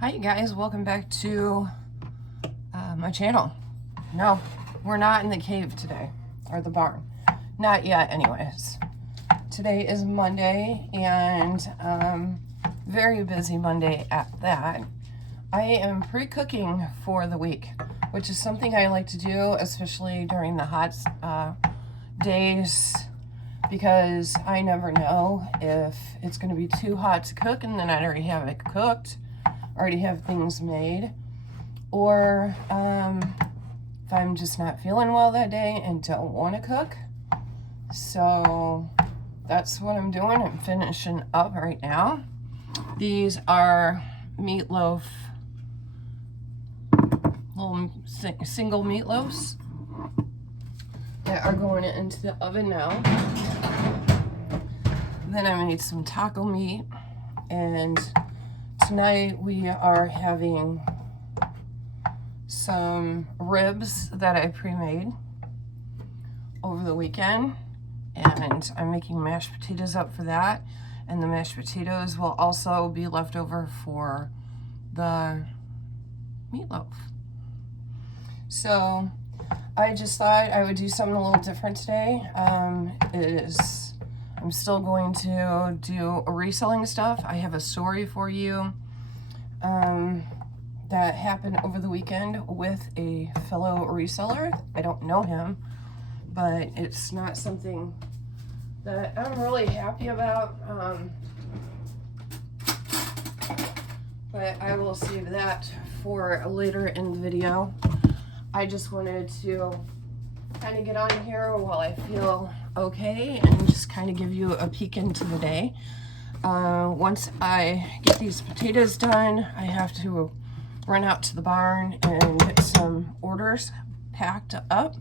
Hi you guys, welcome back to my channel. No, we're not in the cave today, or the barn. Not yet anyways. Today is Monday, and very busy Monday at that. I am pre-cooking for the week, which is something I like to do, especially during the hot days, because I never know if it's going to be too hot to cook and then I already have it cooked, already have things made, or if I'm just not feeling well that day and don't want to cook. So that's what I'm doing. I'm finishing up right now. These are meatloaf, little single meatloaves that are going into the oven now. Then I made some taco meat, and tonight we are having some ribs that I pre-made over the weekend, and I'm making mashed potatoes up for that, and the mashed potatoes will also be left over for the meatloaf. So I just thought I would do something a little different today. I'm still going to do reselling stuff. I have a story for you that happened over the weekend with a fellow reseller. I don't know him, but it's not something that I'm really happy about. But I will save that for later in the video. I just wanted to kind of get on here while I feel okay and just kind of give you a peek into the day. Once I get these potatoes done, I have to run out to the barn and get some orders packed up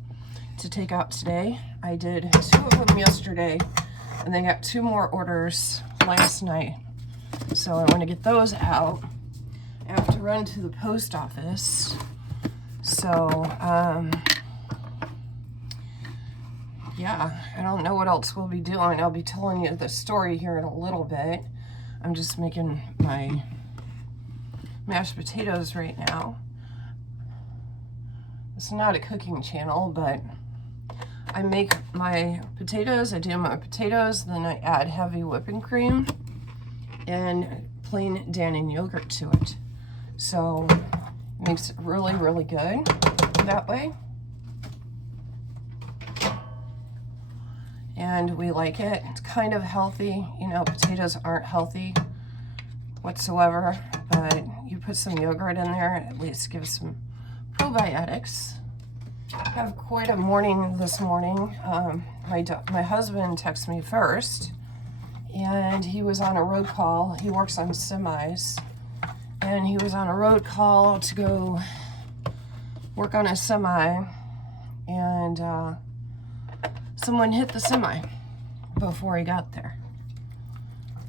to take out today. I did 2 of them yesterday, and then got 2 more orders last night. So I want to get those out. I have to run to the post office. So, yeah, I don't know what else we'll be doing. I'll be telling you the story here in a little bit. I'm just making my mashed potatoes right now. It's not a cooking channel, but I make my potatoes, I do my potatoes, then I add heavy whipping cream and plain Dannon yogurt to it. So it makes it really, really good that way. And we like it. It's kind of healthy. You know, potatoes aren't healthy whatsoever, but you put some yogurt in there, at least gives some probiotics. I have quite a morning this morning. My husband texted me first, and he was on a road call. He works on semis, and he was on a road call to go work on a semi, and someone hit the semi before he got there.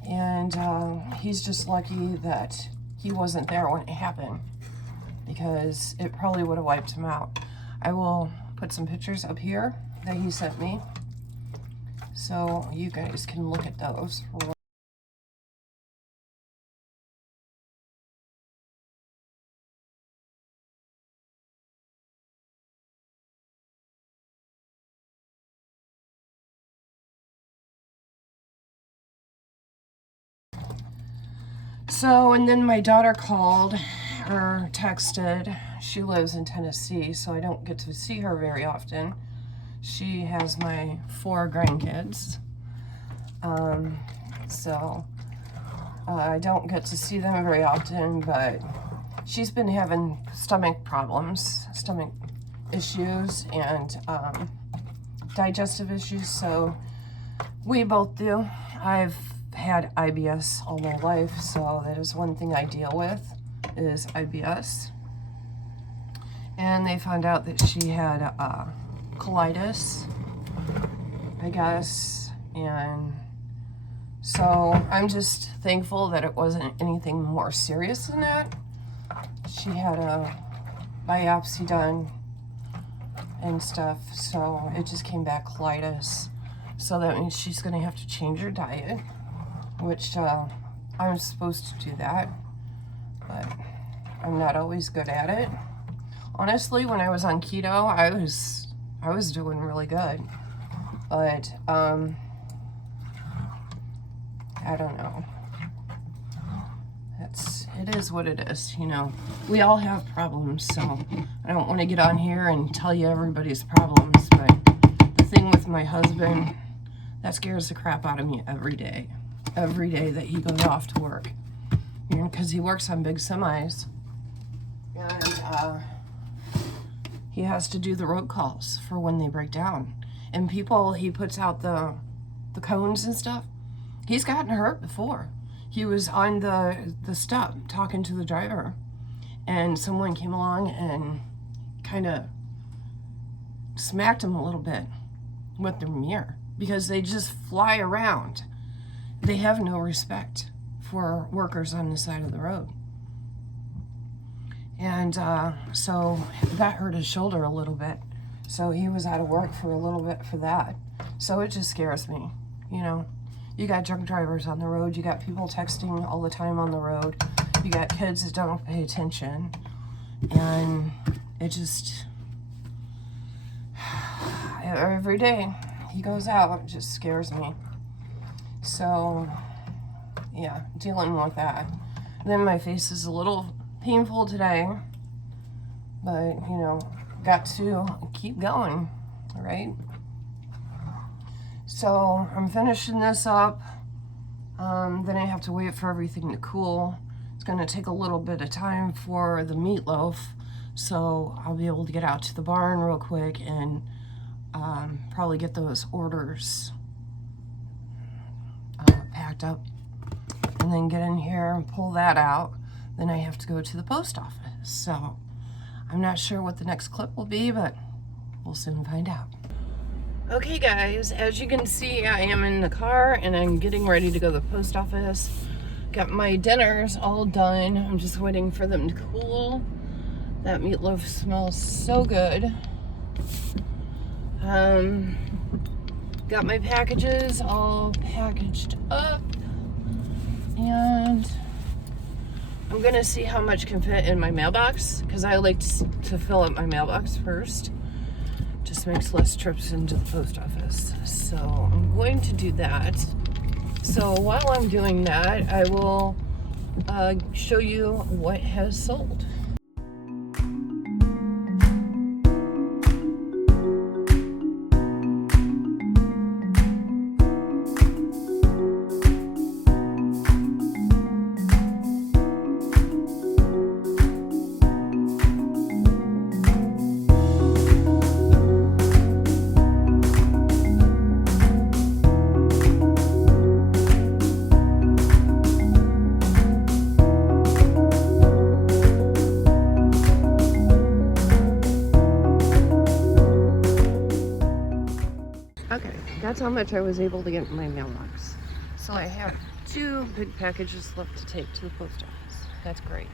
And he's just lucky that he wasn't there when it happened, because it probably would have wiped him out. I will put some pictures up here that he sent me, so you guys can look at those. So, and then my daughter called or texted. She lives in Tennessee, so I don't get to see her very often. She has my 4 grandkids. So I don't get to see them very often, but she's been having stomach problems, stomach issues, and digestive issues, so we both do. I've had IBS all my life, so that is one thing I deal with, is IBS. And they found out that she had colitis, I guess, and so I'm just thankful that it wasn't anything more serious than that. She had a biopsy done and stuff, so it just came back colitis. So that means she's going to have to change her diet, which I'm supposed to do that, but I'm not always good at it. Honestly, when I was on keto, I was doing really good. But I don't know. It is what it is, you know. We all have problems, so I don't want to get on here and tell you everybody's problems, but the thing with my husband, that scares the crap out of me every day that he goes off to work, you know, because he works on big semis, and he has to do the road calls for when they break down, and people, he puts out the cones and stuff. He's gotten hurt before. He was on the stop talking to the driver, and someone came along and kind of smacked him a little bit with their mirror, because they just fly around. They have no respect for workers on the side of the road. And so that hurt his shoulder a little bit. So he was out of work for a little bit for that. So it just scares me, you know. You got drunk drivers on the road. You got people texting all the time on the road. You got kids that don't pay attention. And it just, every day he goes out, it just scares me. So, yeah, dealing with that. Then my face is a little painful today. But, you know, got to keep going, right? So I'm finishing this up. Then I have to wait for everything to cool. It's going to take a little bit of time for the meatloaf, so I'll be able to get out to the barn real quick and probably get those orders packed up, and then get in here and pull that out. Then I have to go to the post office. So I'm not sure what the next clip will be, but we'll soon find out. Okay guys, as you can see, I am in the car and I'm getting ready to go to the post office. Got my dinners all done. I'm just waiting for them to cool. That meatloaf smells so good. Got my packages all packaged up, and I'm gonna see how much can fit in my mailbox, because I like to fill up my mailbox first. Just makes less trips into the post office. So I'm going to do that. So while I'm doing that, I will show you what has sold. Okay, that's how much I was able to get in my mailbox. So I have 2 big packages left to take to the post office. That's great.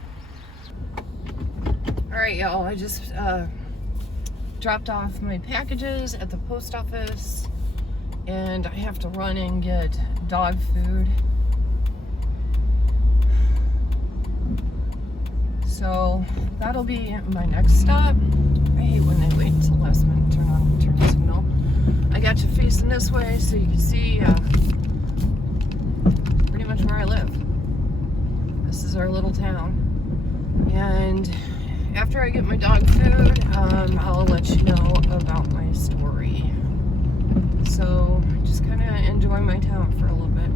All right, y'all, I just dropped off my packages at the post office, and I have to run and get dog food. So that'll be my next stop. I hate when they wait until last minute to turn the signal. I got you facing this way so you can see pretty much where I live. This is our little town. And after I get my dog food, I'll let you know about my story. So just kind of enjoy my town for a little bit.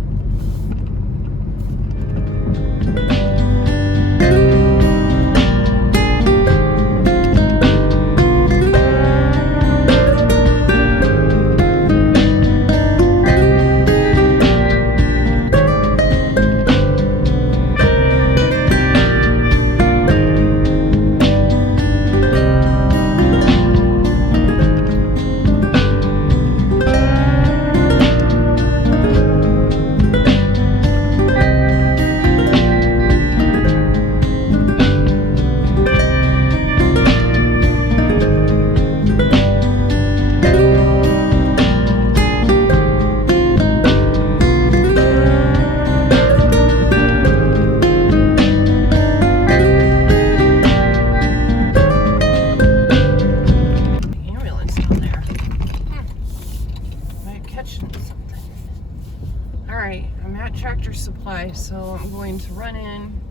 to run in.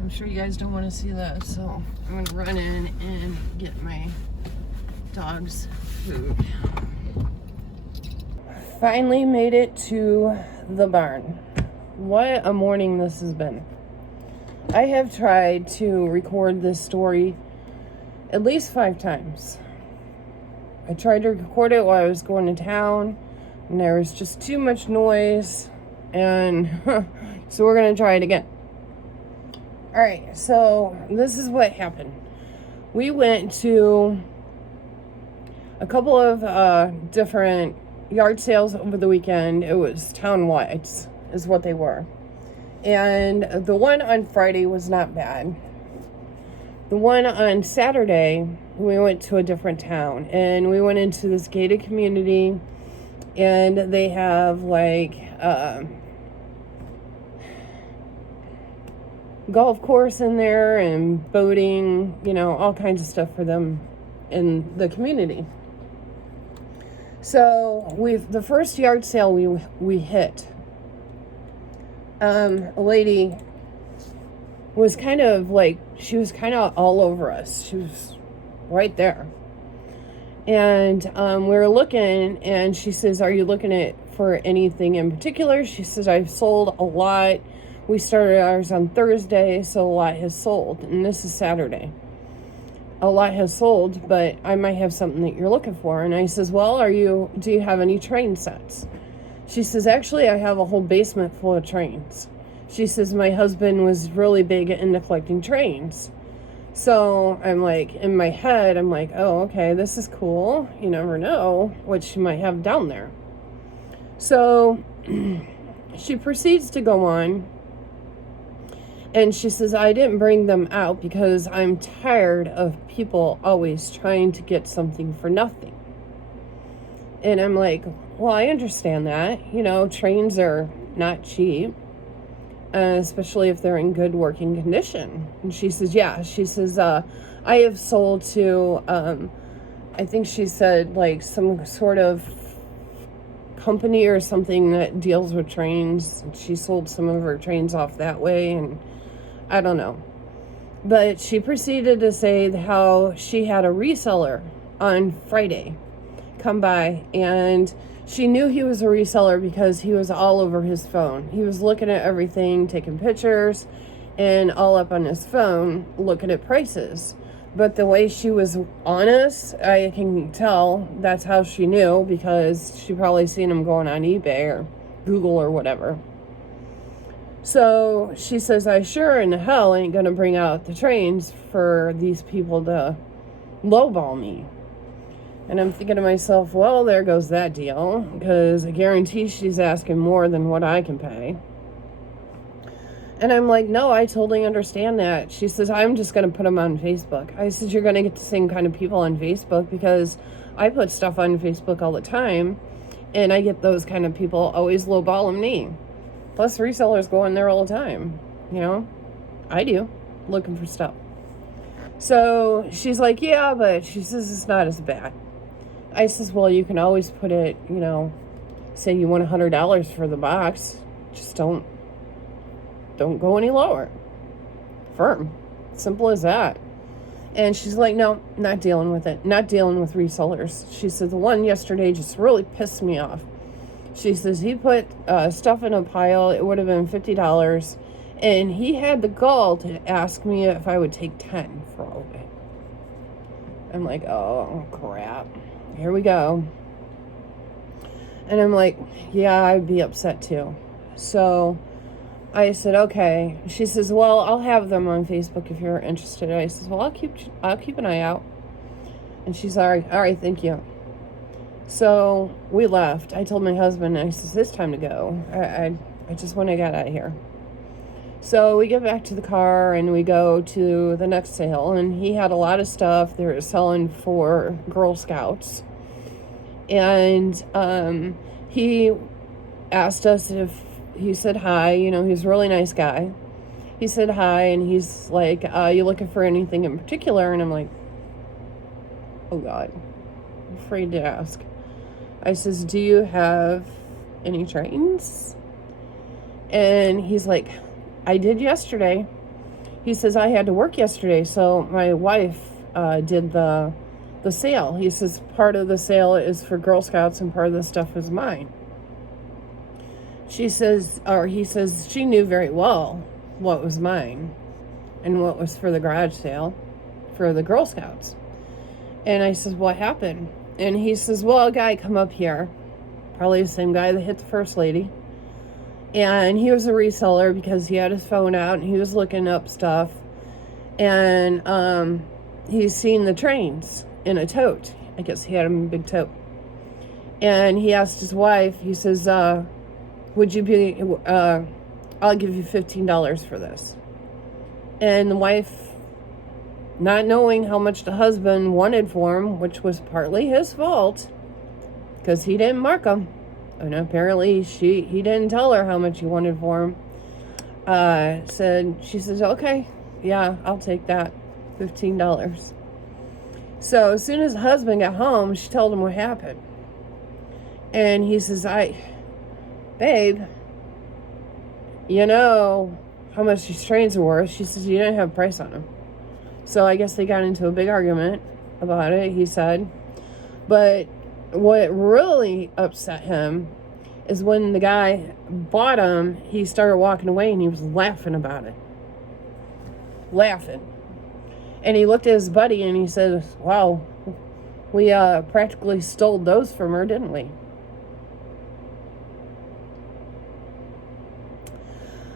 I'm sure you guys don't want to see that, so I'm going to run in and get my dog's food. Finally made it to the barn. What a morning this has been. I have tried to record this story at least 5 times. I tried to record it while I was going to town, and there was just too much noise, and so we're going to try it again. Alright, so this is what happened. We went to a couple of different yard sales over the weekend. It was town-wide, is what they were. And the one on Friday was not bad. The one on Saturday, we went to a different town, and we went into this gated community, and they have like golf course in there and boating, you know, all kinds of stuff for them in the community. So the first yard sale we hit, a lady was kind of like, she was kind of all over us. She was right there. And we were looking, and she says, "Are you looking for anything in particular?" She says, "I've sold a lot. We started ours on Thursday, so a lot has sold." And this is Saturday. "A lot has sold, but I might have something that you're looking for." And I says, "Well, do you have any train sets?" She says, "Actually, I have a whole basement full of trains." She says, "My husband was really big into collecting trains." So I'm like, in my head, I'm like, oh, okay, this is cool. You never know what she might have down there. So she proceeds to go on, and she says, "I didn't bring them out because I'm tired of people always trying to get something for nothing." And I'm like, well, I understand that. You know, trains are not cheap, especially if they're in good working condition. And she says, yeah. She says, I have sold to, I think she said, like, some sort of company or something that deals with trains. She sold some of her trains off that way, and I don't know. But she proceeded to say how she had a reseller on Friday come by, and she knew he was a reseller because he was all over his phone. He was looking at everything, taking pictures, and all up on his phone, looking at prices. But the way she was honest, I can tell that's how she knew, because she probably seen him going on eBay or Google or whatever. So she says, "I sure in the hell ain't gonna bring out the trains for these people to lowball me." And I'm thinking to myself, well, there goes that deal, because I guarantee she's asking more than what I can pay. And I'm like, no, I totally understand that. She says, "I'm just going to put them on Facebook." I said, "You're going to get the same kind of people on Facebook, because I put stuff on Facebook all the time, and I get those kind of people always lowballing me. Plus, resellers go in there all the time, you know? I do, looking for stuff." So she's like, yeah, but she says it's not as bad. I says, well, you can always put it, you know, say you want $100 for the box. Just don't go any lower. Firm. Simple as that. And she's like, no, not dealing with it. Not dealing with resellers. She said, the one yesterday just really pissed me off. She says, he put stuff in a pile. It would have been $50. And he had the gall to ask me if I would take 10 for all of it. I'm like, oh, crap. Here we go. And I'm like, yeah, I'd be upset too. So I said, okay. She says, well, I'll have them on Facebook if you're interested. I says, well, I'll keep an eye out. And she's all right, thank you. So we left. I told my husband, I says, it's time to go. I just want to get out of here. So we get back to the car and we go to the next sale, and he had a lot of stuff they were selling for Girl Scouts. And he asked us if, he said hi, you know, he's a really nice guy. He said hi, and he's like, you looking for anything in particular? And I'm like, oh God, I'm afraid to ask. I says, do you have any trains? And he's like, I did yesterday. He says, I had to work yesterday, so my wife did the sale. He says, part of the sale is for Girl Scouts and part of the stuff is mine. He says she knew very well what was mine and what was for the garage sale for the Girl Scouts. And I says, what happened? And he says, well, a guy come up here, probably the same guy that hit the first lady. And he was a reseller because he had his phone out and he was looking up stuff. And he's seen the trains in a tote. I guess he had them in a big tote. And he asked his wife, he says, would you be, I'll give you $15 for this. And the wife, not knowing how much the husband wanted for him, which was partly his fault, because he didn't mark them. And apparently he didn't tell her how much he wanted for him. She says, okay, yeah, I'll take that, $15. So as soon as the husband got home, she told him what happened. And he says, babe, you know how much these trains are worth? She says, you didn't have a price on them. So I guess they got into a big argument about it, he said. But what really upset him is when the guy bought them, he started walking away and he was laughing about it. Laughing. And he looked at his buddy and he said, wow, we practically stole those from her, didn't we?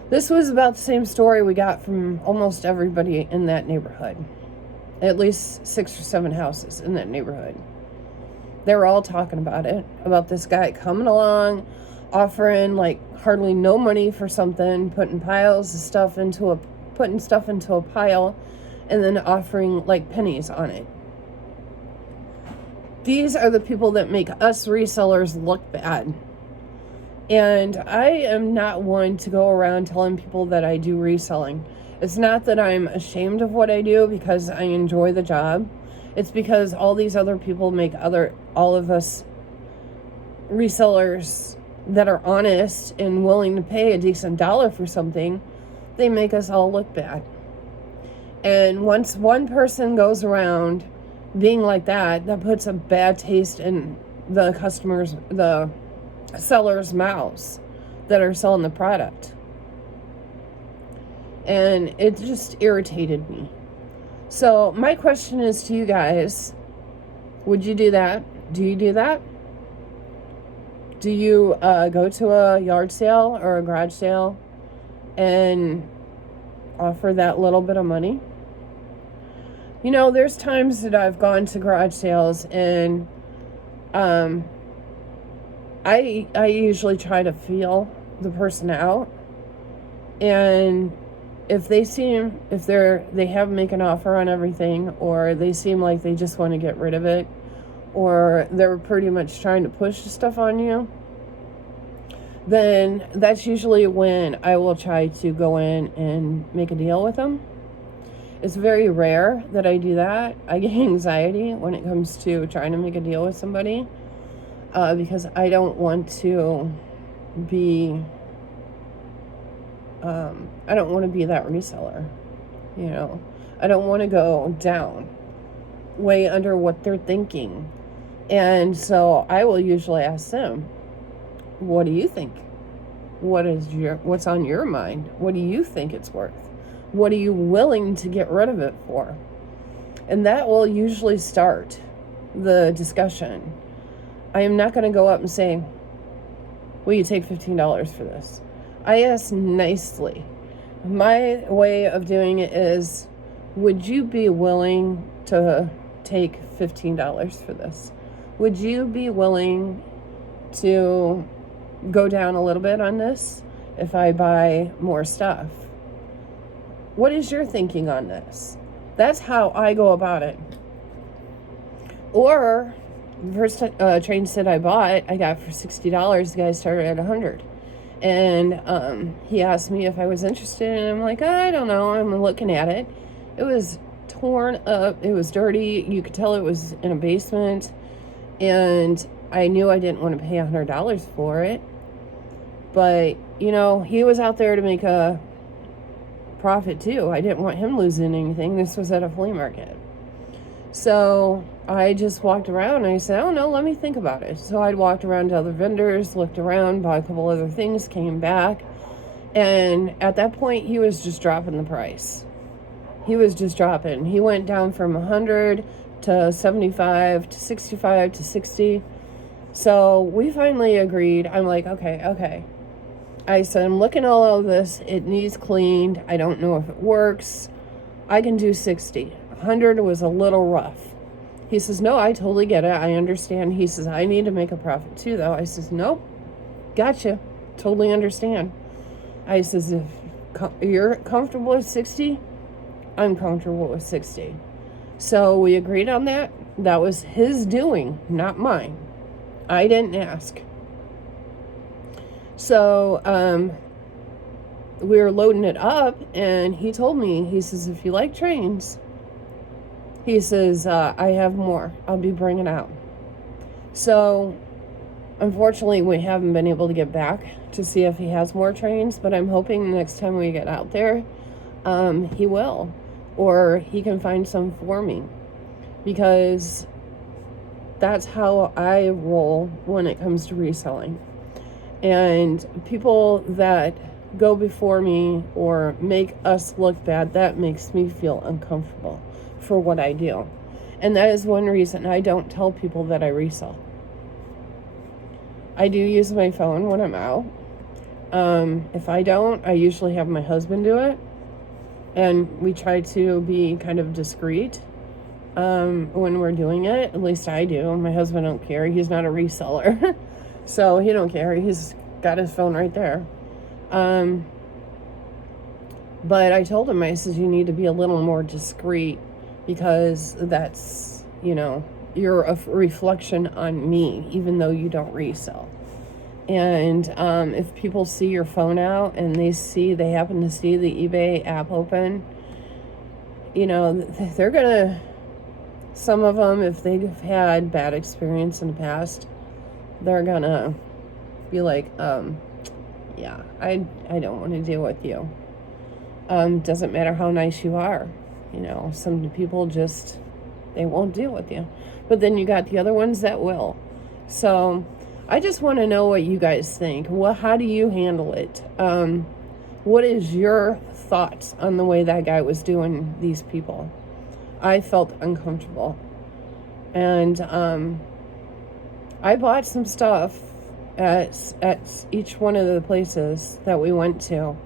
This was about the same story we got from almost everybody in that neighborhood. At least 6 or 7 houses in that neighborhood. They were all talking about it, about this guy coming along, offering like hardly no money for something, putting stuff into a pile, and then offering like pennies on it. These are the people that make us resellers look bad. And I am not one to go around telling people that I do reselling. It's not that I'm ashamed of what I do because I enjoy the job. It's because all these other people make all of us resellers that are honest and willing to pay a decent dollar for something, they make us all look bad. And once one person goes around being like that puts a bad taste in the sellers' mouths that are selling the product. And it just irritated me. So my question is to you guys, would you do that? Do you do that? Do you go to a yard sale or a garage sale and offer that little bit of money? You know, there's times that I've gone to garage sales and I usually try to feel the person out, and if they have make an offer on everything, or they seem like they just want to get rid of it, or they're pretty much trying to push the stuff on you, then that's usually when I will try to go in and make a deal with them. It's very rare that I do that. I get anxiety when it comes to trying to make a deal with somebody. Because I don't want to be that reseller, you know. I don't want to go down way under what they're thinking. And so I will usually ask them, what do you think? What's on your mind? What do you think it's worth? What are you willing to get rid of it for? And that will usually start the discussion. I am not going to go up and say, will you take $15 for this? I ask nicely. My way of doing it is, would you be willing to take $15 for this? Would you be willing to go down a little bit on this if I buy more stuff? What is your thinking on this? That's how I go about it. Or the first train set I bought, I got for $60. The guy started at $100. And he asked me if I was interested, and I'm like, I don't know. I'm looking at it. It was torn up. It was dirty. You could tell it was in a basement. And I knew I didn't want to pay $100 for it. But, you know, he was out there to make a profit too. I didn't want him losing anything. This was at a flea market. So I just walked around and I said, oh no, let me think about it. So I walked around to other vendors, looked around, bought a couple other things, came back. And at that point, he was just dropping the price. He was just dropping. He went down from 100 to 75 to 65 to 60. So we finally agreed. I'm like, okay. I said, I'm looking at all of this. It needs cleaned. I don't know if it works. I can do 60. 100 was a little rough. He says, no, I totally get it. I understand. He says, I need to make a profit too, though. I says, nope. Gotcha. Totally understand. I says, if you're comfortable with 60, I'm comfortable with 60. So we agreed on that. That was his doing, not mine. I didn't ask. So we were loading it up, and he told me, he says, if you like trains, he says, I have more. I'll be bringing out. So unfortunately, we haven't been able to get back to see if he has more trains, but I'm hoping the next time we get out there, he will, or he can find some for me, because that's how I roll when it comes to reselling. And people that go before me or make us look bad, that makes me feel uncomfortable for what I do. And that is one reason I don't tell people that I resell. I do use my phone when I'm out. If I don't, I usually have my husband do it. And we try to be kind of discreet when we're doing it. At least I do. My husband don't care. He's not a reseller. So he don't care. He's got his phone right there. But I told him, I said, you need to be a little more discreet, because that's, you're a reflection on me, even though you don't resell. And if people see your phone out and they happen to see the eBay app open, they're gonna, some of them, if they've had bad experience in the past, they're gonna be like, yeah, I don't want to deal with you. Doesn't matter how nice you are. Some people just, they won't deal with you. But then you got the other ones that will. So I just want to know what you guys think. How do you handle it? What is your thoughts on the way that guy was doing these people? I felt uncomfortable. And I bought some stuff at each one of the places that we went to.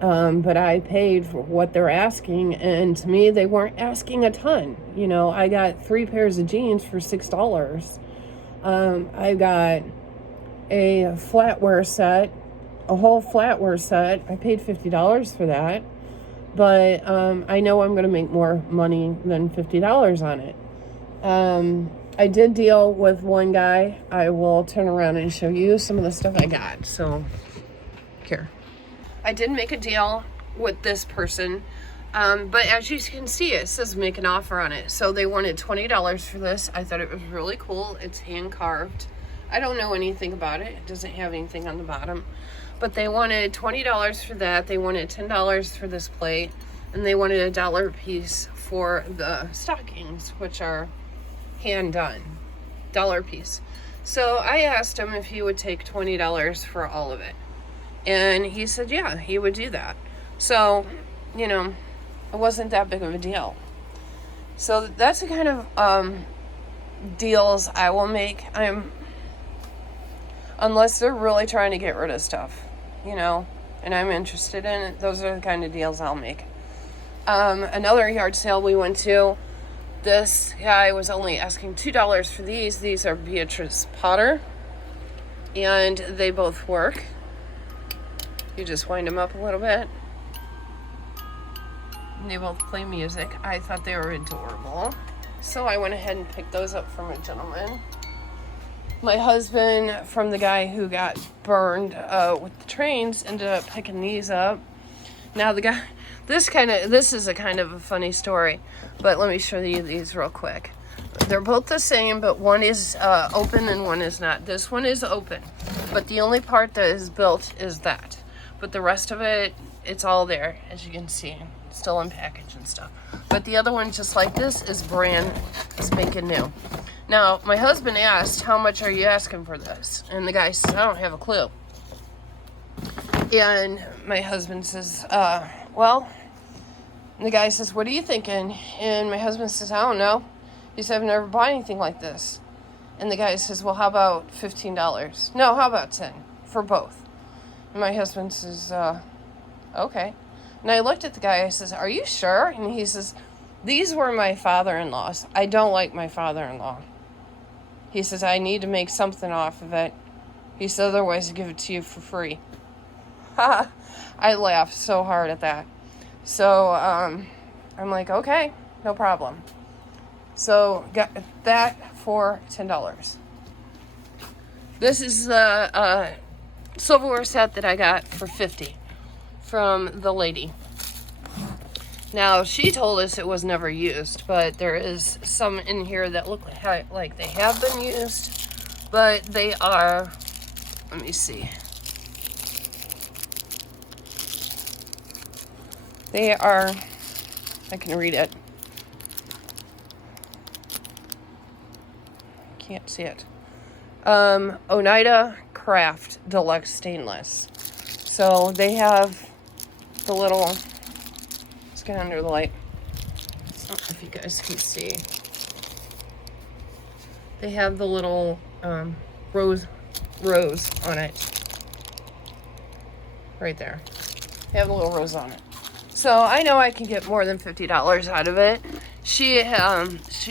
But I paid for what they're asking, and to me, they weren't asking a ton. I got 3 pairs of jeans for $6. I got a flatware set, a whole flatware set. I paid $50 for that, but I know I'm going to make more money than $50 on it. I did deal with one guy. I will turn around and show you some of the stuff I got. So, here. I did make a deal with this person, but as you can see, it says make an offer on it. So they wanted $20 for this. I thought it was really cool. It's hand carved. I don't know anything about it. It doesn't have anything on the bottom, but they wanted $20 for that. They wanted $10 for this plate, and they wanted $1 a piece for the stockings, which are hand done, $1 a piece. So I asked him if he would take $20 for all of it. And he said, yeah, he would do that. So, it wasn't that big of a deal. So that's the kind of deals I will make. Unless they're really trying to get rid of stuff, and I'm interested in it, those are the kind of deals I'll make. Another yard sale we went to, this guy was only asking $2 for these. These are Beatrice Potter, and they both work. You just wind them up a little bit. And they both play music. I thought they were adorable. So I went ahead and picked those up from a gentleman. My husband, from the guy who got burned with the trains, ended up picking these up. Now the guy, this is a kind of a funny story, but let me show you these real quick. They're both the same, but one is open and one is not. This one is open, but the only part that is built is that. But the rest of it it's all there, as you can see, still in package and stuff. But the other one, just like this, is brand spanking new. Now, my husband asked, how much are you asking for this? And the guy says, I don't have a clue. And my husband says, well, and the guy says, what are you thinking? And my husband says, I don't know. He said, I've never bought anything like this. And the guy says, well, how about $15? No, how about 10 for both? And my husband says, okay. And I looked at the guy, I says, are you sure? And he says, these were my father-in-law's. I don't like my father-in-law. He says, I need to make something off of it. He said, otherwise I'll give it to you for free. I laughed so hard at that. So, I'm like, okay, no problem. So, got that for $10. This is the silverware set that I got for $50 from the lady. Now, she told us it was never used, but there is some in here that look like they have been used, but they are, let me see. They are, I can read it. Can't see it. Oneida Craft Deluxe Stainless. So they have the little, let's get under the light. I don't know if you guys can see. They have the little rose on it. Right there. They have the little rose on it. So I know I can get more than $50 out of it. She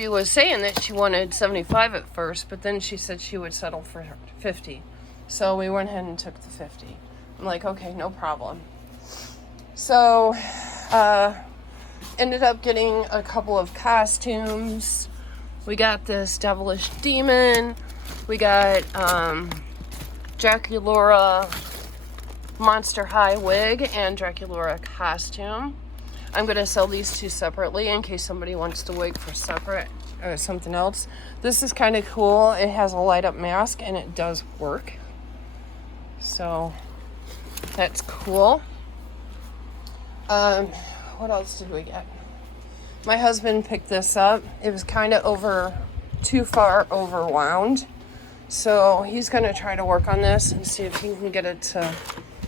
was saying that she wanted $75 at first, but then she said she would settle for $50. So we went ahead and took the $50. I'm like, okay, no problem. So ended up getting a couple of costumes. We got this devilish demon. We got Draculaura Monster High wig and Draculaura costume. I'm going to sell these two separately in case somebody wants the wig for separate or something else. This is kind of cool. It has a light up mask and it does work. So that's cool. What else did we get? My husband picked this up. It was kind of too far overwound. So he's going to try to work on this and see if he can get it to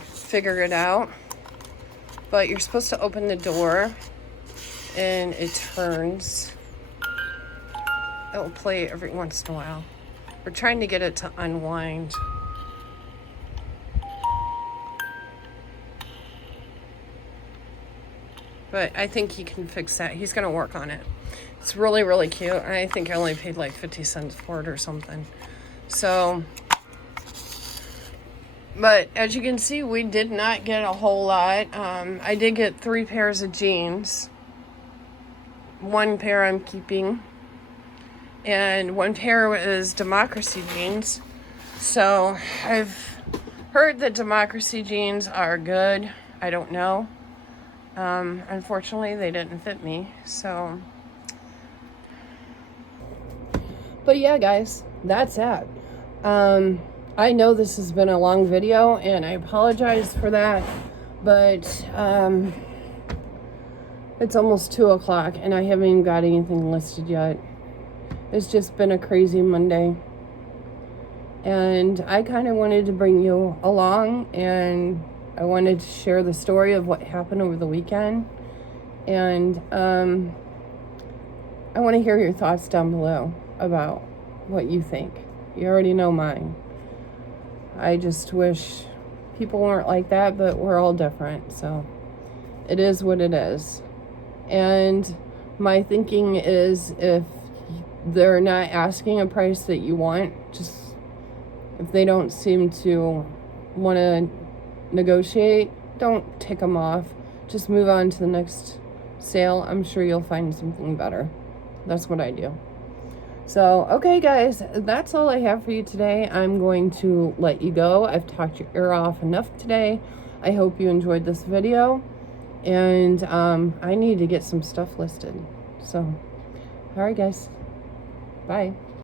figure it out. But you're supposed to open the door and it turns. It'll play every once in a while. We're trying to get it to unwind. But I think he can fix that. He's going to work on it. It's really, really cute. And I think I only paid like 50 cents for it or something. So, but as you can see, we did not get a whole lot. I did get 3 pairs of jeans. 1 pair I'm keeping. And 1 pair is Democracy jeans. So, I've heard that Democracy jeans are good. I don't know. Unfortunately, they didn't fit me. So, but yeah, guys, that's it. I know this has been a long video and I apologize for that, but it's almost 2 o'clock and I haven't even got anything listed yet. It's just been a crazy Monday and I kind of wanted to bring you along and I wanted to share the story of what happened over the weekend, and I want to hear your thoughts down below about what you think. You already know mine. I just wish people weren't like that, but we're all different, so it is what it is. And my thinking is, if they're not asking a price that you want, just if they don't seem to want to negotiate, don't tick them off. Just move on to the next sale. I'm sure you'll find something better. That's what I do. So, okay guys, that's all I have for you today. I'm going to let you go. I've talked your ear off enough today. I hope you enjoyed this video. And I need to get some stuff listed. So, alright guys. Bye.